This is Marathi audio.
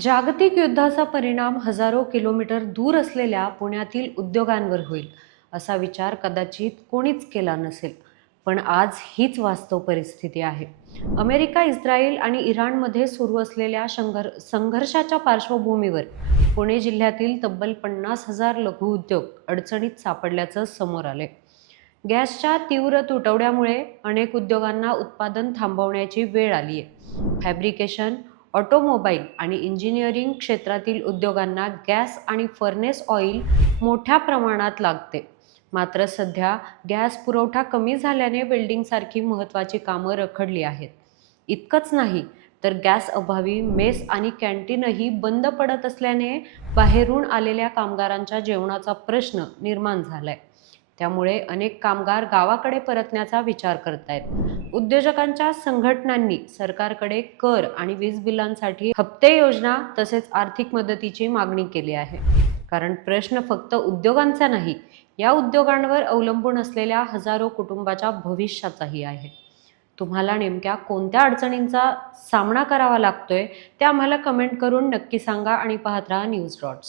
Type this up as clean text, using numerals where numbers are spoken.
जागतिक युद्धाचा परिणाम हजारो किलोमीटर दूर असलेल्या पुण्यातील उद्योगांवर होईल असा विचार कदाचित कोणीच केला नसेल. पण आज हीच वास्तव परिस्थिती आहे. अमेरिका, इस्रायल आणि इराणमध्ये सुरू असलेल्या संघर्षाच्या पार्श्वभूमीवर पुणे जिल्ह्यातील तब्बल 50,000 लघुउद्योग अडचणीत सापडल्याचं समोर आले. गॅसच्या तीव्र तुटवड्यामुळे अनेक उद्योगांना उत्पादन थांबवण्याची वेळ आली आहे. फॅब्रिकेशन, ऑटोमोबाईल आणि इंजिनिअरिंग क्षेत्रातील उद्योगांना गॅस आणि फर्नेस ऑइल मोठ्या प्रमाणात लागते. मात्र सध्या गॅस पुरवठा कमी झाल्याने वेल्डिंगसारखी महत्त्वाची कामं रखडली आहेत. इतकंच नाही तर गॅस अभावी मेस आणि कॅन्टीनही बंद पडत असल्याने बाहेरून आलेल्या कामगारांच्या जेवणाचा प्रश्न निर्माण झालाय. त्यामुळे अनेक कामगार गावाकडे परतण्याचा विचार करतायत. उद्योजकांच्या संघटनांनी सरकारकडे कर आणि वीज बिलांसाठी हप्ते योजना तसेच आर्थिक मदतीची मागणी केली आहे. कारण प्रश्न फक्त उद्योगांचा नाही, या उद्योगांवर अवलंबून असलेल्या हजारो कुटुंबाच्या भविष्याचाही आहे. तुम्हाला नेमक्या कोणत्या अडचणींचा सामना करावा लागतोय ते आम्हाला कमेंट करून नक्की सांगा आणि पाहत राहा न्यूज डॉट्स.